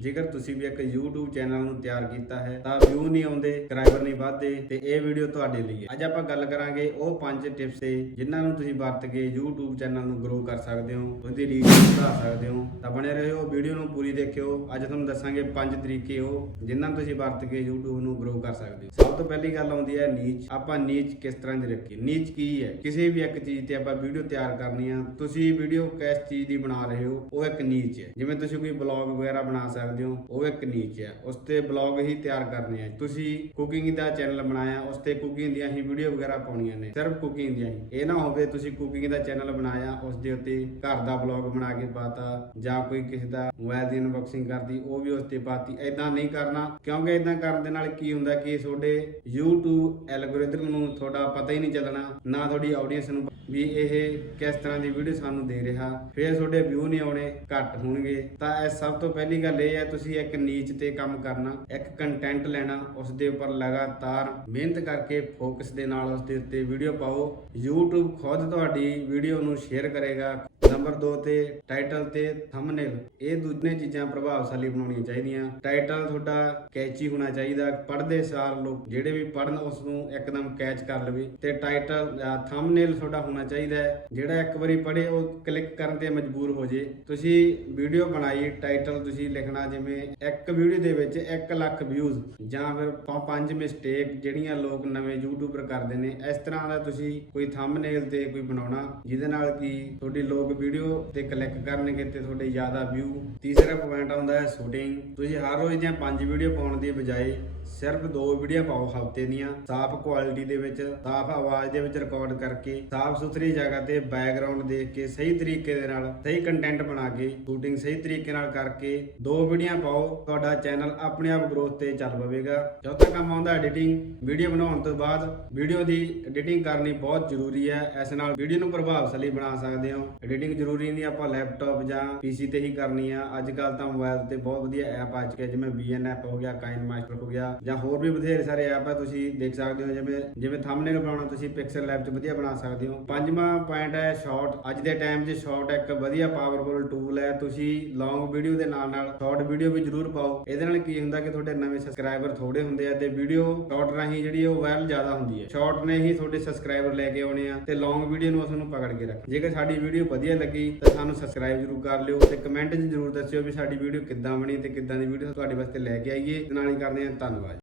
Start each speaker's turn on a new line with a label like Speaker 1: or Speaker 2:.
Speaker 1: ਜੇਕਰ ਤੁਸੀਂ ਵੀ ਇੱਕ YouTube ਚੈਨਲ ਨੂੰ ਤਿਆਰ ਕੀਤਾ ਹੈ, ਤਾਂ ਵਿਊ ਨਹੀਂ ਆਉਂਦੇ ਸਬਸਕ੍ਰਾਈਬਰ ਨਹੀਂ ਵਧਦੇ, ਤੇ ਇਹ ਵੀਡੀਓ ਤੁਹਾਡੇ ਲਈ ਹੈ। ਅੱਜ ਆਪਾਂ ਗੱਲ ਕਰਾਂਗੇ ਉਹ ਪੰਜ ਟਿਪਸ ਏ ਜਿਨ੍ਹਾਂ ਨੂੰ ਤੁਸੀਂ ਵਰਤ ਕੇ YouTube ਚੈਨਲ ਨੂੰ ਗਰੋ ਕਰ ਸਕਦੇ ਹੋ, ਉਹਦੀ ਰੀਚ ਵਧਾ ਸਕਦੇ ਹੋ। ਤਾਂ ਬਣੇ ਰਹੋ ਵੀਡੀਓ ਨੂੰ ਪੂਰੀ ਦੇਖਿਓ। ਅੱਜ ਤੁਹਾਨੂੰ ਦੱਸਾਂਗੇ ਪੰਜ ਤਰੀਕੇ ਉਹ ਜਿਨ੍ਹਾਂ ਨੂੰ ਤੁਸੀਂ ਵਰਤ ਕੇ YouTube ਨੂੰ ਗਰੋ ਕਰ ਸਕਦੇ ਹੋ। ਸਭ ਤੋਂ ਪਹਿਲੀ ਗੱਲ ਆਉਂਦੀ ਹੈ ਨੀਚ। ਆਪਾਂ ਨੀਚ ਕਿਸ ਤਰ੍ਹਾਂ ਦੀ ਰੱਖੀ? ਨੀਚ ਕੀ ਹੈ? ਕਿਸੇ ਵੀ ਇੱਕ ਚੀਜ਼ ਤੇ ਆਪਾਂ ਵੀਡੀਓ ਤਿਆਰ ਕਰਨੀ ਆ। ਤੁਸੀਂ ਵੀਡੀਓ ਕਿਸ ਚੀਜ਼ ਦੀ ਬਣਾ ਰਹੇ ਹੋ? ਉਹ ਇੱਕ ਨੀਚ ਹੈ। ਜਿਵੇਂ ਤੁਸੀਂ ਕੋਈ ਬਲੌਗ ਵਗੈਰਾ ਬਣਾ ਸਕਦੇ ਹੋ। ਉਹ ਇੱਕ ਨੀਚ ਹੈ ਉਸ ਤੇ ਬਲੌਗ ਹੀ ਤਿਆਰ ਕਰਨੇ ਆ। ਤੁਸੀਂ ਕੁਕਿੰਗ ਦਾ ਚੈਨਲ ਬਣਾਇਆ, ਉਸ ਤੇ ਕੁਕਿੰਗ ਦੀਆਂ ਹੀ ਵੀਡੀਓ ਵਗੈਰਾ ਪਾਉਣੀਆਂ ਨੇ। ਸਿਰਫ ਕੁਕਿੰਗ ਦੀਆਂ ਹੀ। ਇਹ ਨਾ ਹੋਵੇ ਤੁਸੀਂ ਕੁਕਿੰਗ ਦਾ ਚੈਨਲ ਬਣਾਇਆ, ਉਸ ਦੇ ਉੱਤੇ ਘਰ ਦਾ ਬਲੌਗ ਬਣਾ ਕੇ ਪਾਤਾ, ਜਾਂ ਕੋਈ ਕਿਸੇ ਦਾ ਮੋਬਾਈਲ ਦੀ ਅਨਬਾਕਸਿੰਗ ਕਰਦੀ ਉਹ ਵੀ ਉਸ ਤੇ ਪਾਤੀ। ਐਦਾਂ ਨਹੀਂ ਕਰਨਾ। ਕਿਉਂਕਿ ਐਦਾਂ ਕਰਨ ਦੇ ਨਾਲ ਕੀ ਹੁੰਦਾ ਕਿ ਤੁਹਾਡੇ YouTube ਐਲਗੋਰਿਥਮ ਨੂੰ ਤੁਹਾਡਾ ਪਤਾ ਹੀ ਨਹੀਂ ਚੱਲਣਾ, ਨਾ ਤੁਹਾਡੀ ਆਡੀਅנס ਨੂੰ ਵੀ ਇਹ ਕਿਸ ਤਰ੍ਹਾਂ ਦੀ ਵੀਡੀਓ ਸਾਨੂੰ ਦੇ ਰਿਹਾ। ਫਿਰ ਤੁਹਾਡੇ ਵਿਊ ਨਹੀਂ ਆਉਣੇ, ਘੱਟ ਹੋਣਗੇ। ਤਾਂ ਇਹ ਸਭ ਤੋਂ ਪਹਿਲੀ ਗੱਲ ਇਹ ਹੈ, ਤੁਸੀਂ ਇੱਕ ਨੀਚ ਤੇ ਕੰਮ ਕਰਨਾ, ਇੱਕ ਕੰਟੈਂਟ ਲੈਣਾ ਉਸ ਦੇ ਉੱਪਰ ਲਗਾਤਾਰ ਮਿਹਨਤ ਕਰਕੇ ਫੋਕਸ ਦੇ ਨਾਲ ਉਸ ਦੇ ਉੱਤੇ ਵੀਡੀਓ ਪਾਓ। YouTube ਖੁਦ ਤੁਹਾਡੀ ਵੀਡੀਓ ਨੂੰ ਸ਼ੇਅਰ ਕਰੇਗਾ। ਨੰਬਰ 2 ਤੇ ਟਾਈਟਲ ਤੇ ਥੰਬਨੇਲ ਇਹ ਦੂਜੀਆਂ ਚੀਜ਼ਾਂ ਪ੍ਰਭਾਵਸ਼ਾਲੀ ਬਣਾਉਣੀਆਂ ਚਾਹੀਦੀਆਂ। ਟਾਈਟਲ ਤੁਹਾਡਾ ਕੈਚੀ ਹੋਣਾ ਚਾਹੀਦਾ। ਪੜ੍ਹਦੇ ਸਾਰ ਲੋਕ ਜਿਹੜੇ ਵੀ ਪੜਨ ਉਸ ਨੂੰ ਇੱਕਦਮ ਕੈਚ ਕਰ ਲਵੇ। ਤੇ ਟਾਈਟਲ ਥੰਬਨੇਲ ਤੁਹਾਡਾ ਹੋਣਾ ਚਾਹੀਦਾ ਜਿਹੜਾ ਇੱਕ ਵਾਰੀ ਪੜ੍ਹੇ, ਉਹ ਕਲਿੱਕ ਕਰਨ ਤੇ ਮਜਬੂਰ ਹੋ ਜੇ। ਤੁਸੀਂ ਵੀਡੀਓ ਬਣਾਈ, ਟਾਈਟਲ ਤੁਸੀਂ ਲਿਖਣਾ ਜਿਵੇਂ ਇੱਕ ਵੀਡੀਓ ਦੇ ਵਿੱਚ 1 ਲੱਖ ਵਿਊਜ਼ ਜਾਂ ਫਿਰ ਪੰਜ ਮਿਸਟੇਕ ਜਿਹੜੀਆਂ ਲੋਕ ਨਵੇਂ ਯੂਟਿਊਬਰ ਕਰਦੇ ਨੇ, ਇਸ ਤਰ੍ਹਾਂ ਦਾ ਤੁਸੀਂ ਕੋਈ ਥੰਬਨੇਲ ਤੇ ਕੋਈ ਬਣਾਉਣਾ, ਜਿਹਦੇ ਨਾਲ ਕਿ ਤੁਹਾਡੀ ਲੋਕ ਵੀਡੀਓ ਤੇ ਕਲਿੱਕ ਕਰਨਗੇ ਤੇ ਤੁਹਾਡੇ ਜ਼ਿਆਦਾ ਵਿਊ ਤੀਸਰਾ ਪੁਆਇੰਟ ਆਉਂਦਾ ਹੈ ਸ਼ੂਟਿੰਗ ਤੁਸੀਂ ਹਰ ਰੋਜ਼ ਦੀਆਂ ਪੰਜ ਵੀਡੀਓ ਪਾਉਣ ਦੀ ਬਜਾਏ ਸਿਰਫ ਦੋ ਵੀਡੀਓ ਪਾਓ ਹਫ਼ਤੇ ਦੀਆਂ। ਸਾਫ਼ ਕੁਆਲਿਟੀ ਦੇ ਵਿੱਚ, ਸਾਫ਼ ਆਵਾਜ਼ ਦੇ ਵਿੱਚ ਰਿਕਾਰਡ ਕਰਕੇ, ਸਾਫ਼ ਸੁਥਰੀ ਜਗ੍ਹਾ ਤੇ ਬੈਕਗ੍ਰਾਉਂਡ ਦੇਖ ਕੇ, ਸਹੀ ਤਰੀਕੇ ਦੇ ਨਾਲ, ਸਹੀ ਕੰਟੈਂਟ ਬਣਾ ਕੇ ਸ਼ੂਟਿੰਗ ਸਹੀ ਤਰੀਕੇ ਨਾਲ ਕਰਕੇ ਦੋ ਵੀਡੀਓ ਪਾਓ, ਤੁਹਾਡਾ ਚੈਨਲ ਆਪਣੇ ਆਪ ਗਰੋਥ ਤੇ ਚੱਲ ਪਵੇਗਾ। ਚੌਥਾ ਕੰਮ ਆਉਂਦਾ ਐਡੀਟਿੰਗ ਵੀਡੀਓ ਬਣਾਉਣ ਤੋਂ ਬਾਅਦ ਵੀਡੀਓ ਦੀ ਐਡੀਟਿੰਗ ਕਰਨੀ ਬਹੁਤ ਜ਼ਰੂਰੀ ਹੈ। ਇਸ ਨਾਲ ਵੀਡੀਓ ਨੂੰ ਪ੍ਰਭਾਵਸ਼ਾਲੀ ਬਣਾ ਸਕਦੇ ਹੋ। ਐਡੀਟਿੰਗ ਜ਼ਰੂਰੀ ਨਹੀਂ ਆਪਾਂ ਲੈਪਟਾਪ ਜਾਂ ਪੀਸੀ ਤੇ ਹੀ ਕਰਨੀ ਆ। ਅੱਜ ਕੱਲ ਤਾਂ ਮੋਬਾਈਲ ਤੇ ਬਹੁਤ ਵਧੀਆ ਐਪ ਆ ਚੁੱਕੇ ਜਿਵੇਂ BN ਐਪ ਹੋ ਗਿਆ ਕਾਈਨ ਮਾਸਟਰ ਹੋ ਗਿਆ, ਜਾਂ ਹੋਰ ਵੀ ਬਥੇਰੇ ਸਾਰੇ ਐਪ ਆ ਤੁਸੀਂ ਦੇਖ ਸਕਦੇ ਹੋ, ਜਿਵੇਂ ਜਿਵੇਂ ਥੰਬਨੇਲ ਬਣਾਉਣਾ ਤੁਸੀਂ ਪਿਕਸਲ ਲੈਬ 'ਚ ਵਧੀਆ ਬਣਾ ਸਕਦੇ ਹੋ। ਪੰਜਵਾਂ ਪੁਆਇੰਟ ਹੈ ਸ਼ਾਰਟ ਅੱਜ ਦੇ ਟਾਈਮ 'ਚ ਸ਼ਾਰਟ ਇੱਕ ਵਧੀਆ ਪਾਵਰਫੁਲ ਟੂਲ ਹੈ। ਤੁਸੀਂ ਲੌਂਗ ਵੀਡੀਓ ਦੇ ਨਾਲ ਨਾਲ ਸ਼ਾਰਟ ਵੀਡੀਓ ਵੀ ਜ਼ਰੂਰ ਪਾਓ। ਇਹਦੇ ਨਾਲ ਕੀ ਹੁੰਦਾ ਕਿ ਤੁਹਾਡੇ ਨਵੇਂ ਸਬਸਕ੍ਰਾਈਬਰ ਥੋੜੇ ਹੁੰਦੇ ਆ ਤੇ ਵੀਡੀਓ ਸ਼ਾਰਟ ਰਾਹੀਂ ਜਿਹੜੀ ਉਹ ਵਾਇਰਲ ਜ਼ਿਆਦਾ ਹੁੰਦੀ ਹੈ। ਸ਼ਾਰਟ ਨੇ ਹੀ ਤੁਹਾਡੇ ਸਬਸਕ੍ਰਾਈਬਰ ਲੈ ਕੇ ਆਉਣੇ ਆ ਤੇ ਲੌਂਗ ਵੀਡੀਓ ਨੂੰ ਉਸ ਨੂੰ ਪਕੜ ਕੇ ਰੱਖ। ਜੇਕਰ ਸਾਡੀ ਵੀਡੀਓ ਵਧੀਆ ਲੱਗੀ ਤਾਂ ਸਾਨੂੰ ਸਬਸਕ੍ਰਾਈਬ ਜ਼ਰੂਰ ਕਰ ਲਿਓ ਤੇ ਕਮੈਂਟ 'ਚ ਜ਼ਰੂਰ ਦੱਸਿਓ ਵੀ ਸਾਡੀ ਵੀਡੀਓ ਕਿੱਦਾਂ ਬਣੀ ਤੇ ਕਿੱਦਾਂ ਦੀ ਵੀਡੀਓ ਤੁਹਾਡੇ ਵਾਸਤੇ ਲੈ ਕੇ ਆਈਏ। ਤੇ ਨਾਲ ਹੀ ਕਰਦੇ ਹਾਂ ਧੰਨਵਾਦ।